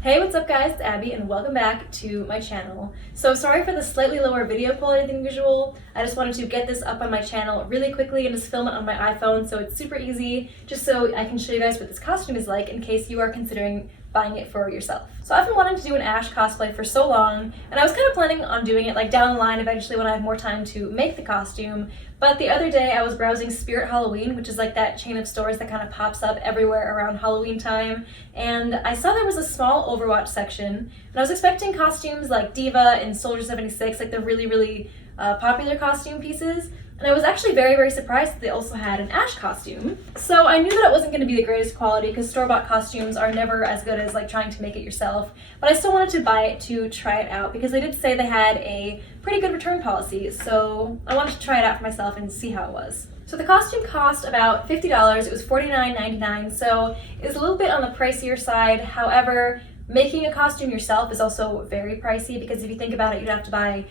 Hey, what's up guys? It's Abby and welcome back to my channel. So sorry for the slightly lower video quality than usual. I just wanted to get this up on my channel really quickly and just film it on my iPhone so it's super easy, just so I can show you guys what this costume is like in case you are considering buying it for yourself. So I've been wanting to do an Ashe cosplay for so long, and I was kind of planning on doing it like down the line eventually when I have more time to make the costume. But the other day I was browsing Spirit Halloween, which is like that chain of stores that kind of pops up everywhere around Halloween time, and I saw there was a small Overwatch section, and I was expecting costumes like Diva and Soldier 76, like the really popular costume pieces. And I was actually very surprised that they also had an Ashe costume. So I knew that it wasn't going to be the greatest quality because store-bought costumes are never as good as like trying to make it yourself. But I still wanted to buy it to try it out because they did say they had a pretty good return policy. So I wanted to try it out for myself and see how it was. So the costume cost about $50. It was $49.99, so it was a little bit on the pricier side. However, making a costume yourself is also very pricey because if you think about it, you'd have to buy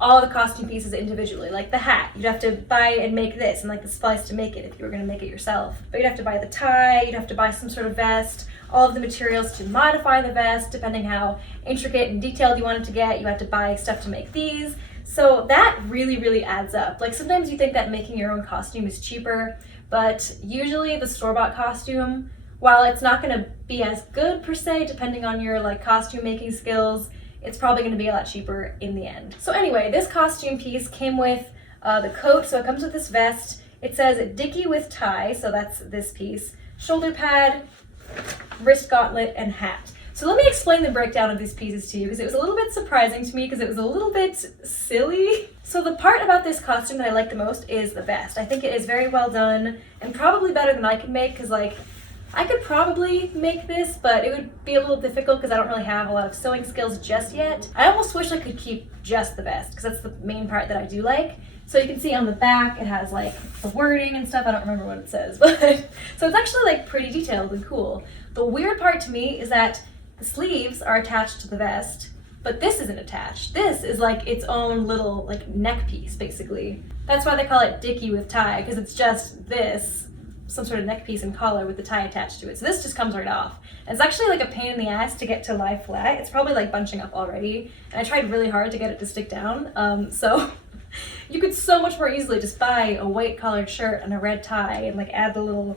all the costume pieces individually, like the hat. You'd have to buy and make this and like the supplies to make it if you were going to make it yourself. But you'd have to buy the tie, you'd have to buy some sort of vest, all of the materials to modify the vest, depending how intricate and detailed you want it to get. You have to buy stuff to make these. So that really adds up. Like sometimes you think that making your own costume is cheaper, but usually the store-bought costume, while it's not going to be as good per se, depending on your like costume making skills, it's probably going to be a lot cheaper in the end. So anyway, this costume piece came with the coat, so it comes with this vest. It says Dickie with tie, so that's this piece, shoulder pad, wrist gauntlet, and hat. So let me explain the breakdown of these pieces to you because it was a little bit surprising to me because it was a little bit silly. So the part about this costume that I like the most is the vest. I think it is very well done and probably better than I could make because like I could probably make this, but it would be a little difficult because I don't really have a lot of sewing skills just yet. I almost wish I could keep just the vest because that's the main part that I do like. So you can see on the back it has like the wording and stuff. I don't remember what it says, but so it's actually like pretty detailed and cool. The weird part to me is that the sleeves are attached to the vest, but this isn't attached. This is like its own little like neck piece basically. That's why they call it Dickie with tie, because it's just this, some sort of neck piece and collar with the tie attached to it. So this just comes right off. And it's actually like a pain in the ass to get to lie flat. It's probably like bunching up already. And I tried really hard to get it to stick down. So you could so much more easily just buy a white collared shirt and a red tie and like add the little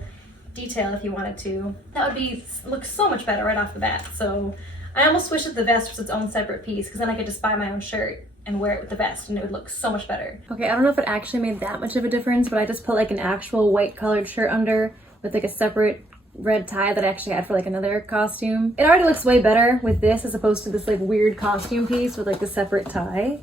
detail if you wanted to. That would look so much better right off the bat. So I almost wish that the vest was its own separate piece because then I could just buy my own shirt and wear it with the vest and it would look so much better. Okay, I don't know if it actually made that much of a difference, but I just put like an actual white colored shirt under with like a separate red tie that I actually had for like another costume. It already looks way better with this as opposed to this like weird costume piece with like the separate tie.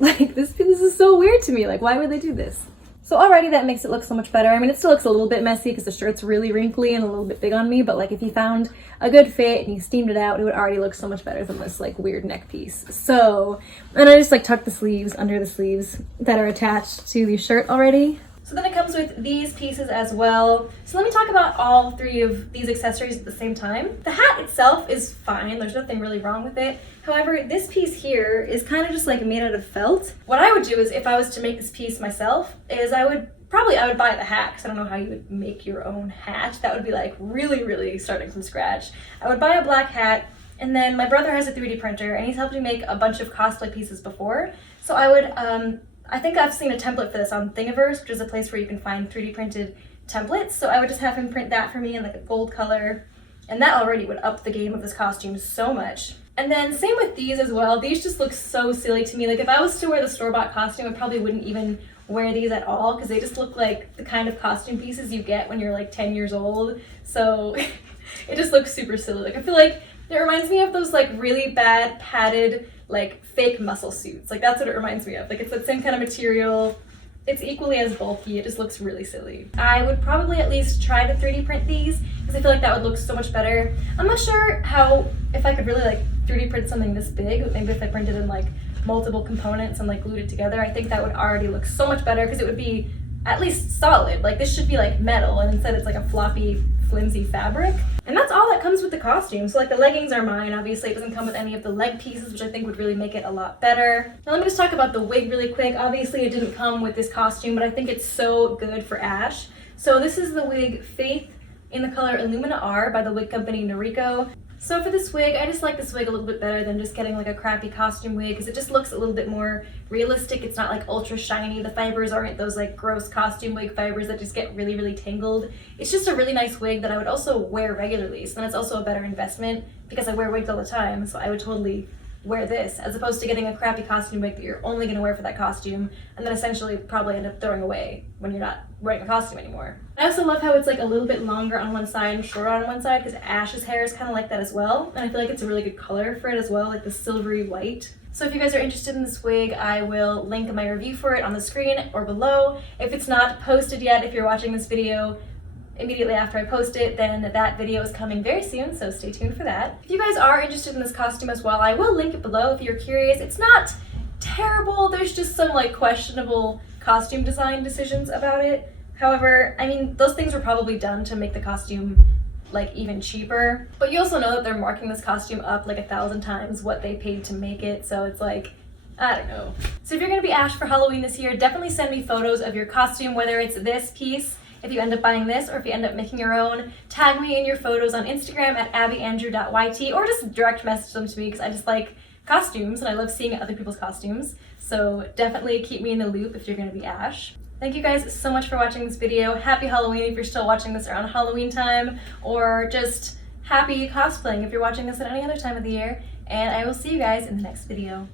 Like this is so weird to me. Like why would they do this? So already that makes it look so much better. I mean, it still looks a little bit messy because the shirt's really wrinkly and a little bit big on me, but like if you found a good fit and you steamed it out, it would already look so much better than this like weird neck piece. So, and I just like tucked the sleeves under the sleeves that are attached to the shirt already. So then it comes with these pieces as well. So let me talk about all three of these accessories at the same time. The hat itself is fine. There's nothing really wrong with it. However, this piece here is kind of just like made out of felt. What I would do is if I was to make this piece myself is I would buy the hat because I don't know how you would make your own hat. That would be like really starting from scratch. I would buy a black hat, and then my brother has a 3D printer and he's helped me make a bunch of cosplay pieces before. So I would, I think I've seen a template for this on Thingiverse, which is a place where you can find 3D printed templates. So I would just have him print that for me in like a gold color, and that already would up the game of this costume so much. And then same with these as well. These just look so silly to me. Like if I was to wear the store-bought costume, I probably wouldn't even wear these at all because they just look like the kind of costume pieces you get when you're like 10 years old. So it just looks super silly. Like I feel like it reminds me of those like really bad padded like fake muscle suits. Like that's what it reminds me of. Like it's the same kind of material. It's equally as bulky. It just looks really silly. I would probably at least try to 3D print these because I feel like that would look so much better. I'm not sure if I could really like 3D print something this big. Maybe if I printed in like multiple components and like glued it together, I think that would already look so much better because it would be at least solid. Like this should be like metal and instead it's like a floppy, flimsy fabric. And that's all that comes with the costume. So like the leggings are mine. Obviously it doesn't come with any of the leg pieces, which I think would really make it a lot better. Now let me just talk about the wig really quick. Obviously it didn't come with this costume, but I think it's so good for Ashe. So this is the wig Faith in the color Illumina-R by the wig company Noriko. So for this wig, I just like this wig a little bit better than just getting like a crappy costume wig because it just looks a little bit more realistic. It's not like ultra shiny. The fibers aren't those like gross costume wig fibers that just get really, really tangled. It's just a really nice wig that I would also wear regularly. So then it's also a better investment because I wear wigs all the time. So I would totally wear this as opposed to getting a crappy costume wig that you're only going to wear for that costume and then essentially probably end up throwing away when you're not wearing a costume anymore. I also love how it's like a little bit longer on one side and shorter on one side because Ashe's hair is kind of like that as well, and I feel like it's a really good color for it as well, like the silvery white. So if you guys are interested in this wig, I will link my review for it on the screen or below. If it's not posted yet, if you're watching this video immediately after I post it, then that video is coming very soon, so stay tuned for that. If you guys are interested in this costume as well, I will link it below if you're curious. It's not terrible, there's just some like questionable costume design decisions about it. However, I mean, those things were probably done to make the costume like even cheaper. But you also know that they're marking this costume up like 1,000 times what they paid to make it, so it's like, I don't know. So if you're gonna be Ashe for Halloween this year, definitely send me photos of your costume, whether it's this piece, if you end up buying this, or if you end up making your own. Tag me in your photos on Instagram at abbyandrew.yt, or just direct message them to me because I just like costumes and I love seeing other people's costumes. So definitely keep me in the loop if you're gonna be Ashe. Thank you guys so much for watching this video. Happy Halloween if you're still watching this around Halloween time, or just happy cosplaying if you're watching this at any other time of the year. And I will see you guys in the next video.